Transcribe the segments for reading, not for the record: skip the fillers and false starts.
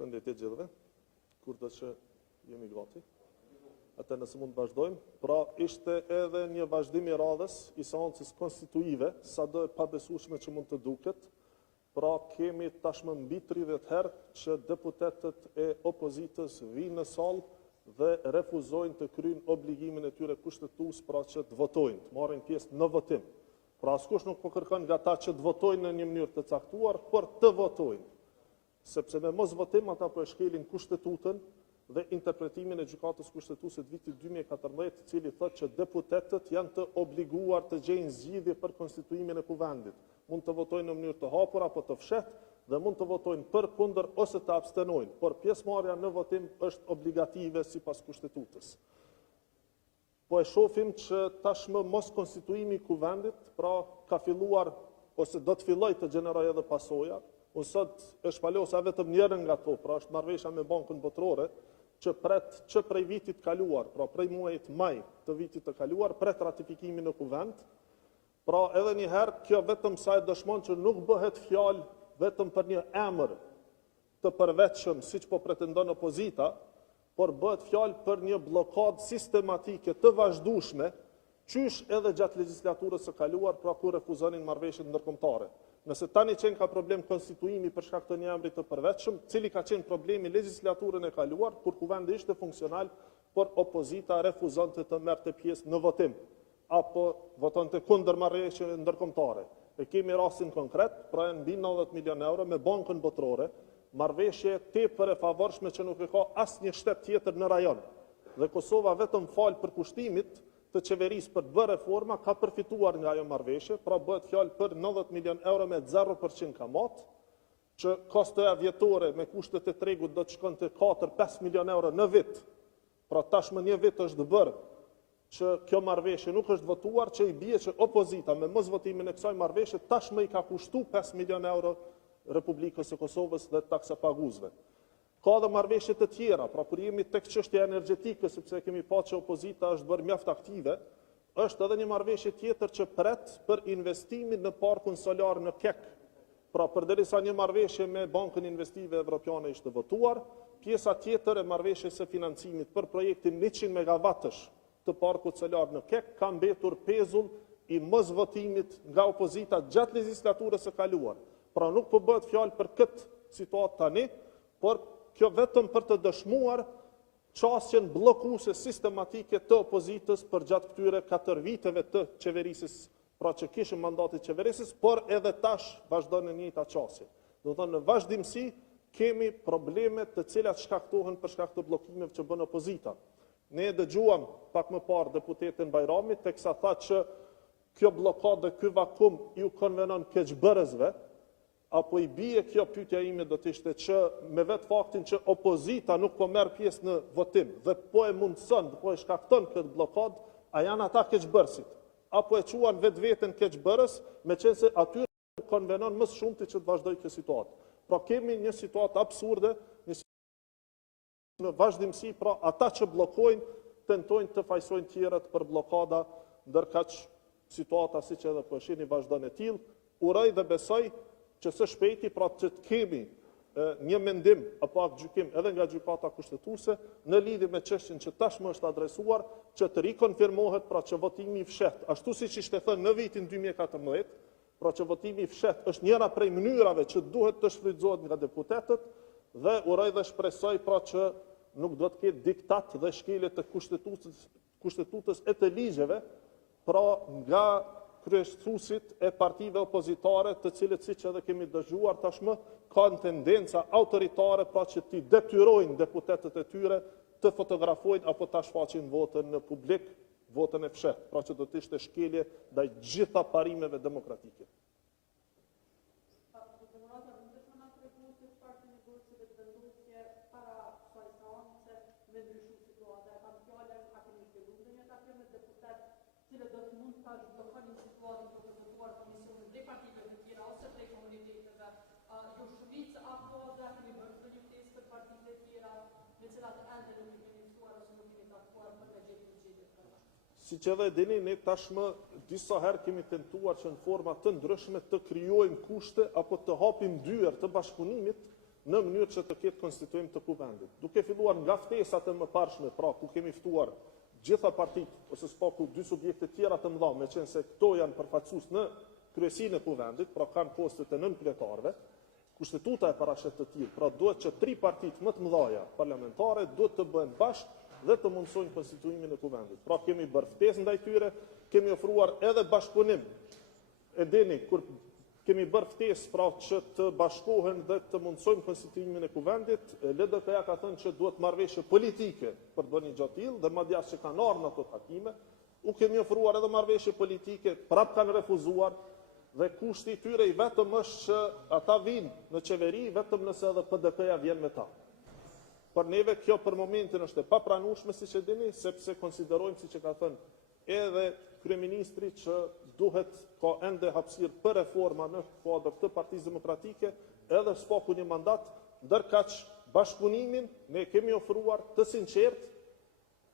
Shëndetje gjithëve, kur do që jemi gati. Atë nëse mund të vazhdojmë. Pra, ishte edhe një vazhdim i radhës i seancës konstituive, sado e pabesueshme që mund të duket. Pra, kemi tashmë mbi 30 herë që deputetët e opozitës vinë në sallë dhe refuzojnë të kryejnë obligimin e tyre kushtetues, pra që të votojnë, të marrin pjesë në votim. Pra, askush nuk po kërkon nga ata që të votojnë në një mënyrë të caktuar, por të votojnë. Sepse me mos votim ata po e shkelin kushtetutën dhe interpretimin e gjykatës kushtetuese të vitit 2014, i cili thotë që deputetët janë të obliguar të gjejnë zgjidhje për konstituimin e kuvendit. Mund të votojnë në mënyrë të hapur apo të fshehtë dhe mund të votojnë për, kundër ose të abstenojnë, por pjesëmarrja në votim është obligative sipas kushtetutës. Po e shohim që tashmë mos konstituimi i kuvendit, pra ka filluar ose do të fillojë të gjenerojë edhe pasoja. Unë sot e shpalosa vetëm njërën nga to, pra është marrëveshja me Bankën Botërore, që pret që prej vitit kaluar, pra prej muajit maj të vitit të kaluar, pret ratifikimin në kuvend. Pra edhe një herë, kjo vetëm sa e dëshmon që nuk bëhet fjalë vetëm për një emër të përveçshëm, siç po pretendon opozita, por bëhet fjalë për një blokadë sistematike të vazhdueshme, qysh edhe gjatë legjislaturës së kaluar, pra kur refuzonin marrëveshjet ndërkombëtare. Nëse tani qenë ka problem konstituimi për shkak të një emri të përveçshëm, cili ka qenë problemi legjislaturën e kaluar, kur kuvendi ishte funksional, por opozita refuzonte të merrte pjesë në votim, apo votonte kundër marrëveshjeve ndërkombëtare. E kemi rastin konkret, pra mbi 90 milion euro me Bankën Botërore, marrëveshje tepër e favorshme që nuk e ka asnjë shtet tjetër në rajon. Dhe Kosova vetëm fal për kushtimit të qeverisë për të bërë reforma ka përfituar nga ajo marrëveshje, pra bëhet fjalë për 90 milion euro me 0% kamat, që kostoja vjetore me kushtet e tregut do të shkonte 4-5 milion euro në vit. Pra tashmë një vit është bërë që kjo marrëveshje nuk është votuar, që i bie që opozita me mos votimin e kësaj marrëveshje tashmë i ka kushtuar 5 milion euro Republikës së Kosovës dhe taksapaguesve. Ka dhe marrëveshje të tjera, pra kur jemi tek çështja energjetike, sepse kemi pa që opozita është bërë mjaft aktive, është edhe një marrëveshje tjetër që pret për investimin në parkun solar në Kek. Pra përderisa një marrëveshje me Bankën Investive Evropiane ishte votuar, pjesa tjetër e marrëveshjes së financimit për projektin 100 megawattësh të parkut solar në Kek ka mbetur pezull i mos votimit nga opozita gjatë legjislaturës së kaluar. Pra nuk po bëhet fjalë për këtë situatë tani, por kjo vetëm për të dëshmuar çastjen bllokuese sistematike të opozitës për gjatë këtyre 4 viteve të qeverisës, pra që kishin mandatin qeverisës, por edhe tash vazhdon në njëjta çastje. Do të thonë në vazhdimsi kemi probleme të cilat shkaktohen për shkak të bllokimeve që bën opozita. Ne dëgjuam pak më parë deputetin Bajrami, teksa tha që kjo bllokadë dhe ky vakum ju konvenon keqbërësve, apo i bie kjo pyetja ime do të ishte që me vetë faktin që opozita nuk po merr pjesë në votim dhe po e mundson, po e shkakton këtë bllokadë, a janë ata keqbërësit? Apo e quan vetveten keqbërës, meqense aty konvenon më shumë që të vazhdojë kjo situatë. Pra kemi një situatë absurde, në vazhdimsi, pra ata që bllokojnë tentojnë të fajsojnë tjerët për bllokada, ndërkaq situata siç edhe po e shihni vazhdon e tillë. Uroj dhe besoj që së shpejti pra që të kemi një mendim apo gjykim edhe nga gjykata kushtetuese në lidhje me çështjen që tashmë është adresuar, që të rikonfirmohet pra që votimi i fshehtë, ashtu siç ishte thënë në vitin 2014, pra që votimi i fshehtë është njëra prej mënyrave që duhet të shfrytëzohet nga deputetët, dhe uroj dhe shpresoj pra që nuk do të ketë diktat dhe shkelje të kushtetutës e të ligjeve, pra nga kryesuesit e partive opozitare, të cilët siç edhe kemi dëgjuar tashmë kanë tendenca autoritare, pra që t'i detyrojnë deputetët e tyre të fotografojnë apo ta shfaqin votën në publik, votën e fshehtë, pra që do të ishte shkelje ndaj gjitha parimeve demokratike. Si që edhe dini, ne tashmë disa herë kemi tentuar që në forma të ndryshme të krijojmë kushte apo të hapim dyer të bashkëpunimit në mënyrë që të ketë konstituim të kuvendit. Duke filluar nga ftesat e mëparshme, pra ku kemi ftuar gjitha partitë ose spaku dy subjekte tjera të mëdha, meqense këto janë përfaqësues në kryesinë e kuvendit, pra kanë postet e nënkryetarëve, kushtetuta e parashet të tillë, pra duhet që 3 partitë më të mëdha parlamentare duhet të bëhen bashkë dhe të mundsojnë konstituimin e kuvendit. Pra kemi bërë ftesë ndaj tyre, kemi ofruar edhe bashkëpunim. E dini, kur kemi bërë ftesë pra që të bashkohen dhe të mundsojnë konstituimin e kuvendit, LDK-ja ka thënë që duhet marrëveshje politike për të bërë një gjë të tillë dhe madje as që kanë ardhur në ato takime, u kemi ofruar edhe marrëveshje politike, prap kanë refuzuar dhe kushti i tyre i vetëm është që ata vinë në qeveri vetëm nëse edhe PDK-ja vjen me ta. Për neve kjo për momentin është e papranueshme, siç e dini, sepse konsiderojmë, siç e ka thënë edhe kryeministri, që duhet ka ende hapësirë për reforma në kuadër të Partisë Demokratike, edhe s'paku një mandat, ndërkaq bashkëpunimin ne kemi ofruar të sinqert,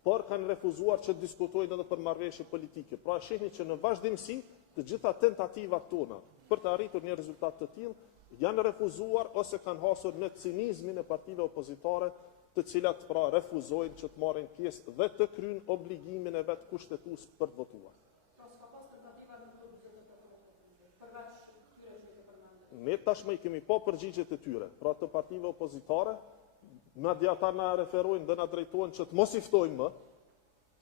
por kanë refuzuar që diskutojnë edhe për marrëveshje politike. Pra shihni që në vazhdimsi të gjitha tentativat tona për të arritur një rezultat të tillë janë refuzuar ose kanë hasur në cinizmin e partive opozitare, të cilat pra refuzojnë që të marrin pjesë dhe të kryejnë obligimin e vet kushtetues për të votuar. Ne tashmë i kemi pa përgjigjet e tyre, pra të partive opozitare, madje ata na referojnë dhe na drejtojnë që të mos i ftojmë më,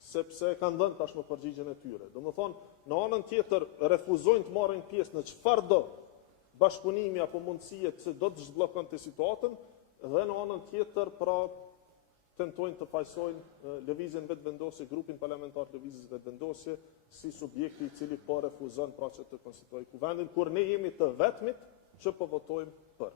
sepse kanë dhënë tashmë përgjigjen e tyre. Domethënë, në anën tjetër refuzojnë të marrin pjesë në çfarëdo bashkëpunimi apo mundësie që do të zhbllokon të situatën, dhe në anën tjetër pra tentojnë të fajsojnë lëvizjen vetëvendosje, grupin parlamentar të lëvizjes vetëvendosje, si subjekti i cili po refuzon pra që të konstituojë kuvendin, kur ne jemi të vetmit që po votojmë për.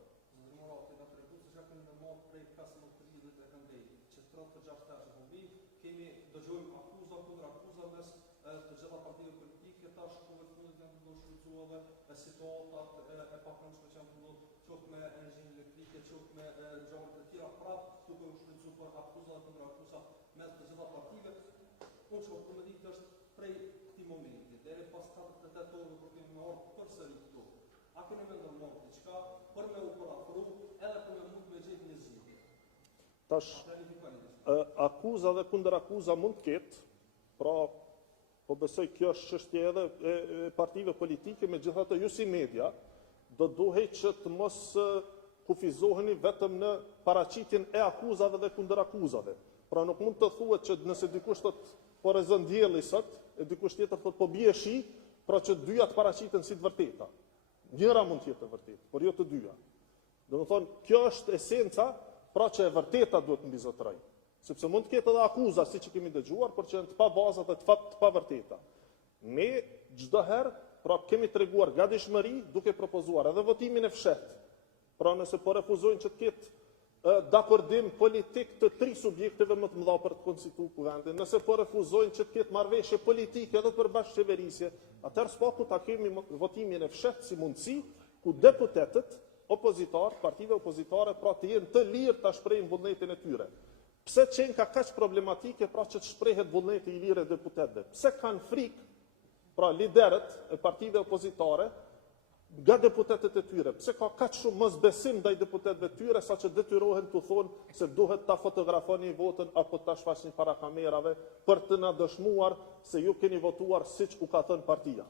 Kemi dëgjojmë akuza kundër akuza mes të gjitha partive politike, tash kohët fundit janë të shfrytzuar dhe situatat e pakëndshme që janë të ndodhur qoftë me energjinë elektrike, qoftë me gjëra të tjera, prapë duke u shfrytzuar për akuza kundër akuza mes të gjitha partive. Unë që për më ditë është prej këtij momenti, deri pas 48 orëve kur kemi marrë përsëri këtu. A keni menduar diçka për me u parafru edhe për me mund me gjetë një zgjidhje? Tash akuza dhe kundër akuza mund të ketë, pra po besoj kjo është çështje edhe e partive politike, megjithatë ju si media do duhej që të mos kufizoheni vetëm në paraqitjen e akuzave dhe kundër akuzave. Pra nuk mund të thuhet që nëse dikush thotë po rrezon dielli sot, e dikush tjetër thotë po bie shi, pra që të dyja të paraqiten si të vërteta. Njëra mund të jetë e vërtetë, por jo të dyja. Domethënë, kjo është esenca, pra që e vërteta duhet mbizotëroj. Sepse mund të ketë edhe akuza, siç e kemi dëgjuar, por që janë të pa baza dhe të pa vërteta. Ne çdo herë pra kemi treguar gatishmëri duke propozuar edhe votimin e fshehtë. Pra nëse po refuzojnë që të ketë dakordim politik të 3 subjekteve më të mëdha për të konstituuar kuvendin, nëse po refuzojnë që të ketë marrëveshje politike edhe për bashkëqeverisje, atëherë s'paku ta kemi votimin e fshehtë si mundësi ku deputetët opozitar, partive opozitare, pra të jenë të lirë ta shprehin vullnetin e tyre. Pse qenë ka kaq problematike pra që të shprehet vullneti i lirë e deputetëve? Pse kanë frikë pra liderët e partive opozitare nga deputetët e tyre? Pse ka kaq shumë mosbesim ndaj deputetëve të tyre saqë detyrohen të thonë se duhet ta fotografoni votën apo ta shfaqni para kamerave për të na dëshmuar se ju keni votuar siç u ka thënë partia?